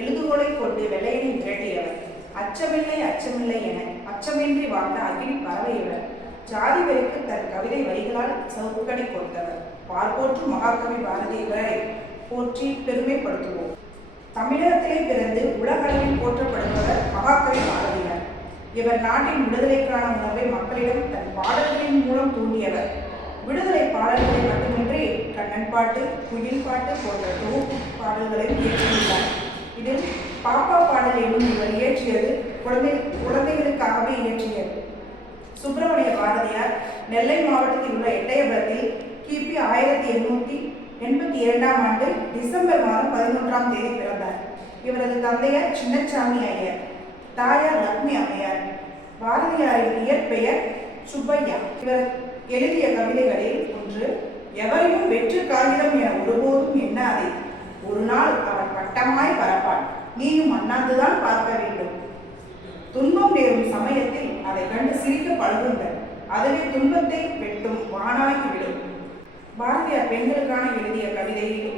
எழுதுகோலை கொண்டு வெள்ளையனை விரட்டியவர். அச்சமில்லை அச்சமில்லை என அச்சமின்றி வாழ்ந்த அகில் பறவையவர். ஜாதி வரைக்கு தன் கவிதை வரிகளால் சவுக்கடி கொடுத்தவர். பார்ப்போற்றும் மகாகவி பாரதியவரை போற்றி பெருமைப்படுத்துவோம். தமிழகத்திலே பிறந்து உலகளவில் போற்றப்படுபவர் மகாகவி பாரதியார். இவர் நாட்டின் விடுதலைக்கான உணர்வை மக்களிடம் தன் பாடல்களின் மூலம் தூண்டியவர். விடுதலை பாடல்களை மட்டுமின்றி கண்ணன் பாட்டு, குயில் பாட்டு போன்ற தொகுப்பு பாடல்களையும் இயற்றியுள்ளார். இதில் பாப்பா பாடல் என்னும் இவர் இயற்றியது குழந்தைகளுக்காகவே இயற்றியது. சுப்பிரமணிய பாரதியார் நெல்லை மாவட்டத்தில் உள்ள எட்டயபுரத்தில் கிபி 1882ஆம் ஆண்டு டிசம்பர் மாதம் 11ஆம் தேதி பிறந்தார். இவரது தந்தையார் சின்னசாமி ஐயர், தாயார் லக்ஷ்மி அம்மையார். பாரதியாரின் இயற்பெயர் சுப்பையா. இவர் எழுதிய கவிதைகளில் ஒன்று, எவரையும் வெற்று காகிதம் என ஒருபோதும் எண்ணாதே, ஒரு நாள் அவன் பட்டமாய் பரப்பான், நீயும் அண்ணாந்துதான் பார்க்க வேண்டும். துன்பம் நேரும் சமயத்தில் அதை கண்டு சிரிக்க பழகுங்கள், அதுவே துன்பத்தை வெட்டும் வானாகிவிடும். பாரதியார் பெண்களுக்கான எழுதிய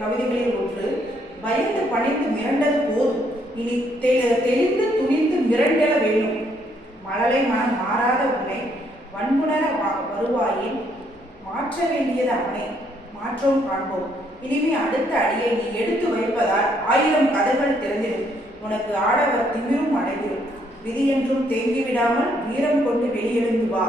கவிதைகளில் ஒன்று, பயந்து பணிந்து மிரண்டது போதும், இனி தெளிந்து துணிந்து மிரண்டல வேண்டும். மழலை மனம் மாறாத உன்னை வன்புணர வருவாயில் மாற்ற வேண்டியது அவனை, மாற்றவும் காண்போம். இனிமே அடுத்த அடியை நீ எடுத்து வைப்பதால் 1000 கதைகள் திறந்திடும். உனக்கு ஆடவர் திமிரும் அடைவிடும். விதி என்றும் தேங்கிவிடாமல் வீரம் கொண்டு வெளியெழுந்து வா.